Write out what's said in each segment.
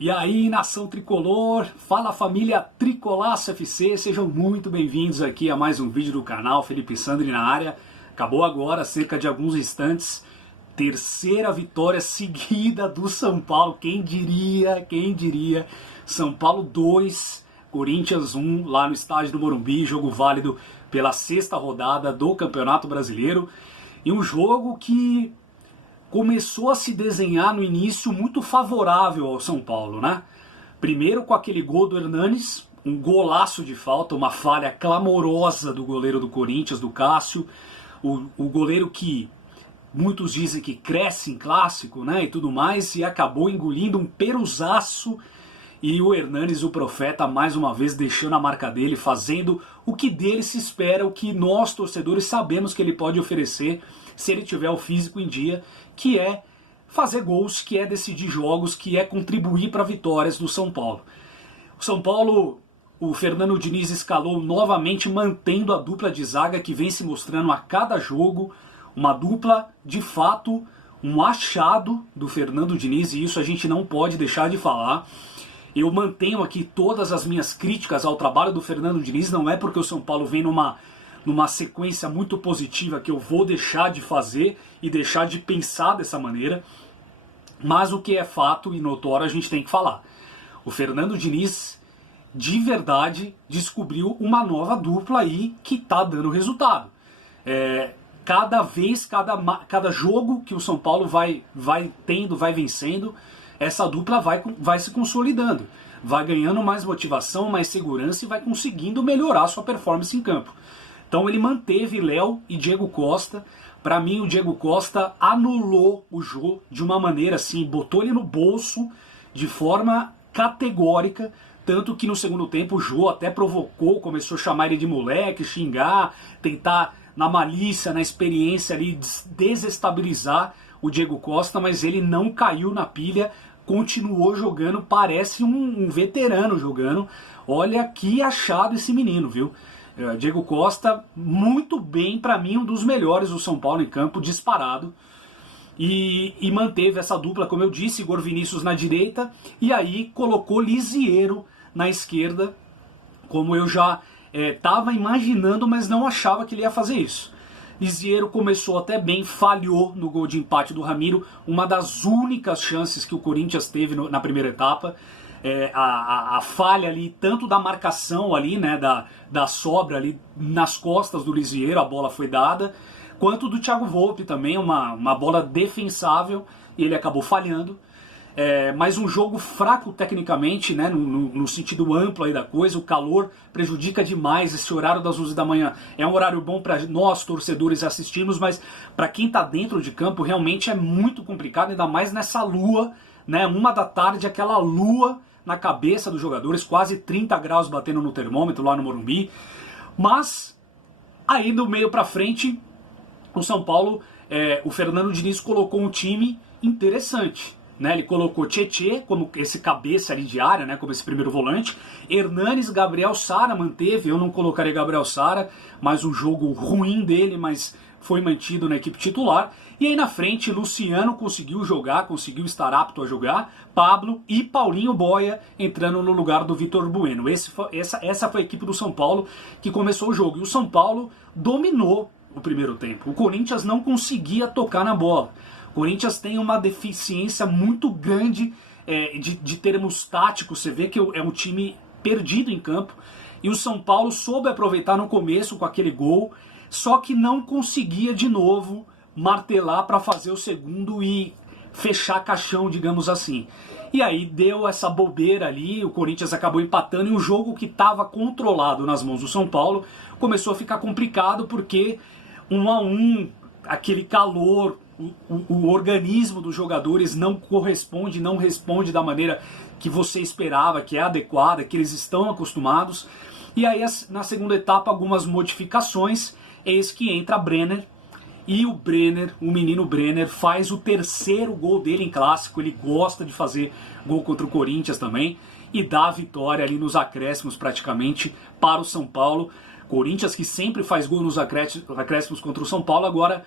E aí, nação tricolor, fala família Tricolaço FC, sejam muito bem-vindos aqui a mais um vídeo do canal, Felipe Sandri na área. Acabou agora, cerca de alguns instantes, terceira vitória seguida do São Paulo, quem diria, São Paulo 2, Corinthians 1, lá no estádio do Morumbi, jogo válido pela sexta rodada do Campeonato Brasileiro, e um jogo que começou a se desenhar no início muito favorável ao São Paulo, né? Primeiro com aquele gol do Hernanes, um golaço de falta, uma falha clamorosa do goleiro do Corinthians, do Cássio, o goleiro que muitos dizem que cresce em clássico, né, e tudo mais, e acabou engolindo um peruzaço, e o Hernanes, o profeta, mais uma vez deixando a marca dele, fazendo o que dele se espera, o que nós torcedores sabemos que ele pode oferecer se ele tiver o físico em dia, que é fazer gols, que é decidir jogos, que é contribuir para vitórias do São Paulo. O São Paulo, o Fernando Diniz escalou novamente, mantendo a dupla de zaga que vem se mostrando a cada jogo, uma dupla de fato, um achado do Fernando Diniz, e isso a gente não pode deixar de falar. Eu mantenho aqui todas as minhas críticas ao trabalho do Fernando Diniz, não é porque o São Paulo vem numa sequência muito positiva que eu vou deixar de fazer e deixar de pensar dessa maneira, mas o que é fato e notório a gente tem que falar. O Fernando Diniz, de verdade, descobriu uma nova dupla aí que está dando resultado. Cada vez, cada jogo que o São Paulo vai vencendo, essa dupla vai se consolidando, vai ganhando mais motivação, mais segurança e vai conseguindo melhorar sua performance em campo. Então ele manteve Léo e Diego Costa. Para mim, o Diego Costa anulou o Jô de uma maneira assim, botou ele no bolso de forma categórica, tanto que no segundo tempo o Jô até provocou, começou a chamar ele de moleque, xingar, tentar na malícia, na experiência ali, desestabilizar o Diego Costa, mas ele não caiu na pilha, continuou jogando, parece um veterano jogando. Olha que achado esse menino, viu? Diego Costa, muito bem, para mim, um dos melhores do São Paulo em campo, disparado. E manteve essa dupla, como eu disse, Igor Vinícius na direita, e aí colocou Lisieiro na esquerda, como eu já estava imaginando, mas não achava que ele ia fazer isso. Lisieiro começou até bem, falhou no gol de empate do Ramiro, uma das únicas chances que o Corinthians teve na primeira etapa. A falha ali, tanto da marcação ali, né, da sobra ali nas costas do Lisieiro, a bola foi dada, quanto do Thiago Volpi também, uma bola defensável, e ele acabou falhando. Mas um jogo fraco tecnicamente, né, no sentido amplo aí da coisa. O calor prejudica demais. Esse horário das 11 da manhã é um horário bom para nós torcedores assistirmos, mas para quem está dentro de campo realmente é muito complicado, ainda mais nessa lua, né, 1 da tarde, aquela lua na cabeça dos jogadores, quase 30 graus batendo no termômetro lá no Morumbi. Mas aí do meio para frente, o São Paulo, o Fernando Diniz colocou um time interessante. Né, ele colocou Tietê como esse cabeça ali de área, né, como esse primeiro volante. Hernanes, Gabriel Sara manteve, eu não colocaria Gabriel Sara, mas um jogo ruim dele, mas foi mantido na equipe titular. E aí na frente, Luciano conseguiu jogar, conseguiu estar apto a jogar, Pablo e Paulinho Boia entrando no lugar do Vitor Bueno. Essa foi a equipe do São Paulo que começou o jogo. E o São Paulo dominou o primeiro tempo. O Corinthians não conseguia tocar na bola. O Corinthians tem uma deficiência muito grande de termos táticos. Você vê que é um time perdido em campo. E o São Paulo soube aproveitar no começo com aquele gol, só que não conseguia de novo martelar para fazer o segundo e fechar caixão, digamos assim. E aí deu essa bobeira ali, o Corinthians acabou empatando, e o jogo que estava controlado nas mãos do São Paulo começou a ficar complicado, porque 1-1, aquele calor, o organismo dos jogadores não responde da maneira que você esperava, que é adequada, que eles estão acostumados. E aí na segunda etapa algumas modificações, eis que entra Brenner, e o menino Brenner faz o terceiro gol dele em clássico. Ele gosta de fazer gol contra o Corinthians também, e dá a vitória ali nos acréscimos praticamente para o São Paulo. Corinthians, que sempre faz gol nos acréscimos contra o São Paulo, agora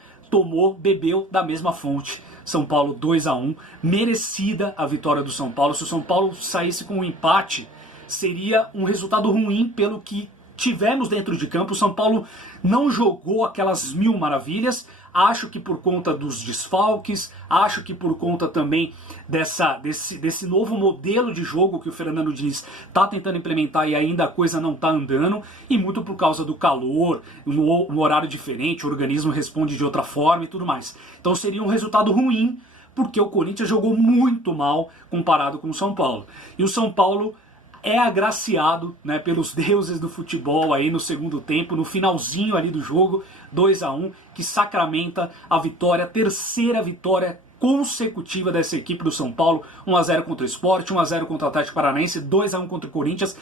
bebeu da mesma fonte. São Paulo 2-1, merecida a vitória do São Paulo. Se o São Paulo saísse com um empate, seria um resultado ruim pelo que tivemos dentro de campo. O São Paulo não jogou aquelas mil maravilhas. Acho que por conta dos desfalques, acho que por conta também desse novo modelo de jogo que o Fernando Diniz está tentando implementar e ainda a coisa não está andando, e muito por causa do calor, no horário diferente, o organismo responde de outra forma e tudo mais. Então seria um resultado ruim, porque o Corinthians jogou muito mal comparado com o São Paulo. E o São Paulo é agraciado, né, pelos deuses do futebol aí no segundo tempo, no finalzinho ali do jogo, 2-1, que sacramenta a vitória, a terceira vitória consecutiva dessa equipe do São Paulo. 1-0 contra o Sport, 1-0 contra o Atlético Paranaense, 2-1 contra o Corinthians.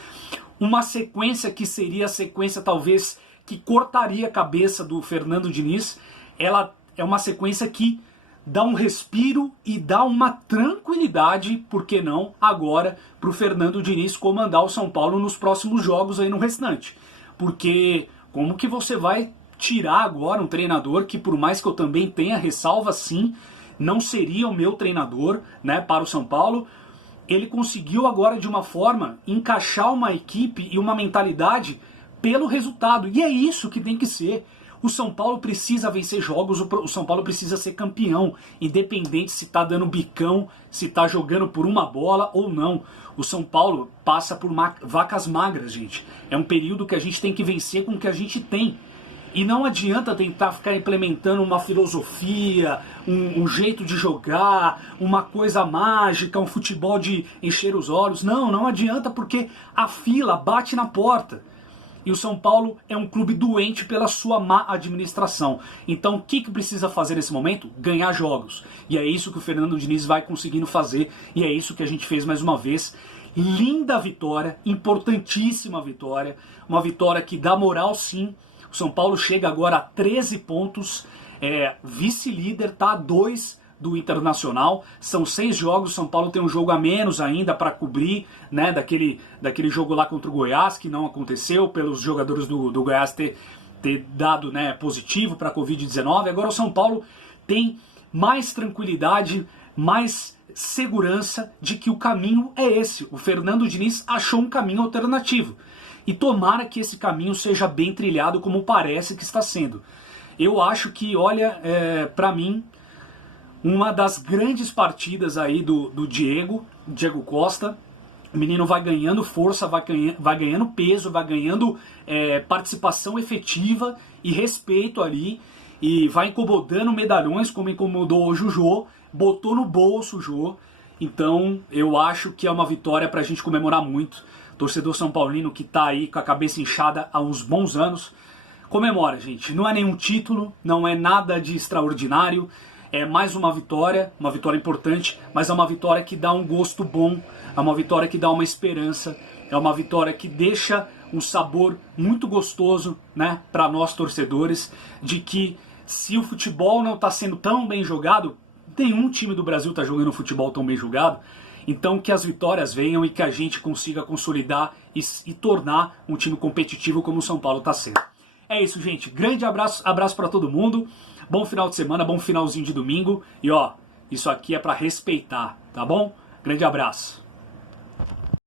Uma sequência que seria a sequência talvez que cortaria a cabeça do Fernando Diniz. Ela é uma sequência que dá um respiro e dá uma tranquilidade, por que não, agora, para o Fernando Diniz comandar o São Paulo nos próximos jogos aí no restante. Porque como que você vai tirar agora um treinador que, por mais que eu também tenha ressalva, sim, não seria o meu treinador, né, para o São Paulo. Ele conseguiu agora de uma forma encaixar uma equipe e uma mentalidade pelo resultado, e é isso que tem que ser. O São Paulo precisa vencer jogos, o São Paulo precisa ser campeão, independente se está dando bicão, se está jogando por uma bola ou não. O São Paulo passa por vacas magras, gente. É um período que a gente tem que vencer com o que a gente tem. E não adianta tentar ficar implementando uma filosofia, um jeito de jogar, uma coisa mágica, um futebol de encher os olhos. Não adianta, porque a fila bate na porta. E o São Paulo é um clube doente pela sua má administração. Então o que precisa fazer nesse momento? Ganhar jogos. E é isso que o Fernando Diniz vai conseguindo fazer. E é isso que a gente fez mais uma vez. Linda vitória, importantíssima vitória. Uma vitória que dá moral, sim. O São Paulo chega agora a 13 pontos. Vice-líder, tá a 2 do Internacional. São 6 jogos, o São Paulo tem um jogo a menos ainda para cobrir, né, daquele jogo lá contra o Goiás, que não aconteceu, pelos jogadores do Goiás ter dado, né, positivo para a Covid-19. Agora o São Paulo tem mais tranquilidade, mais segurança de que o caminho é esse. O Fernando Diniz achou um caminho alternativo. E tomara que esse caminho seja bem trilhado, como parece que está sendo. Eu acho que, olha, para mim, uma das grandes partidas aí do Diego Costa. O menino vai ganhando força, vai ganhando peso, vai ganhando participação efetiva e respeito ali, e vai incomodando medalhões, como incomodou hoje o Jô, botou no bolso o Jô. Então eu acho que é uma vitória pra gente comemorar muito. Torcedor São Paulino que tá aí com a cabeça inchada há uns bons anos, comemora, gente. Não é nenhum título, não é nada de extraordinário. É mais uma vitória importante, mas é uma vitória que dá um gosto bom, é uma vitória que dá uma esperança, é uma vitória que deixa um sabor muito gostoso, né, para nós torcedores, de que se o futebol não está sendo tão bem jogado, nenhum time do Brasil está jogando futebol tão bem jogado, então que as vitórias venham e que a gente consiga consolidar e tornar um time competitivo como o São Paulo está sendo. É isso, gente. Grande abraço para todo mundo. Bom final de semana, bom finalzinho de domingo. E ó, isso aqui é para respeitar, tá bom? Grande abraço.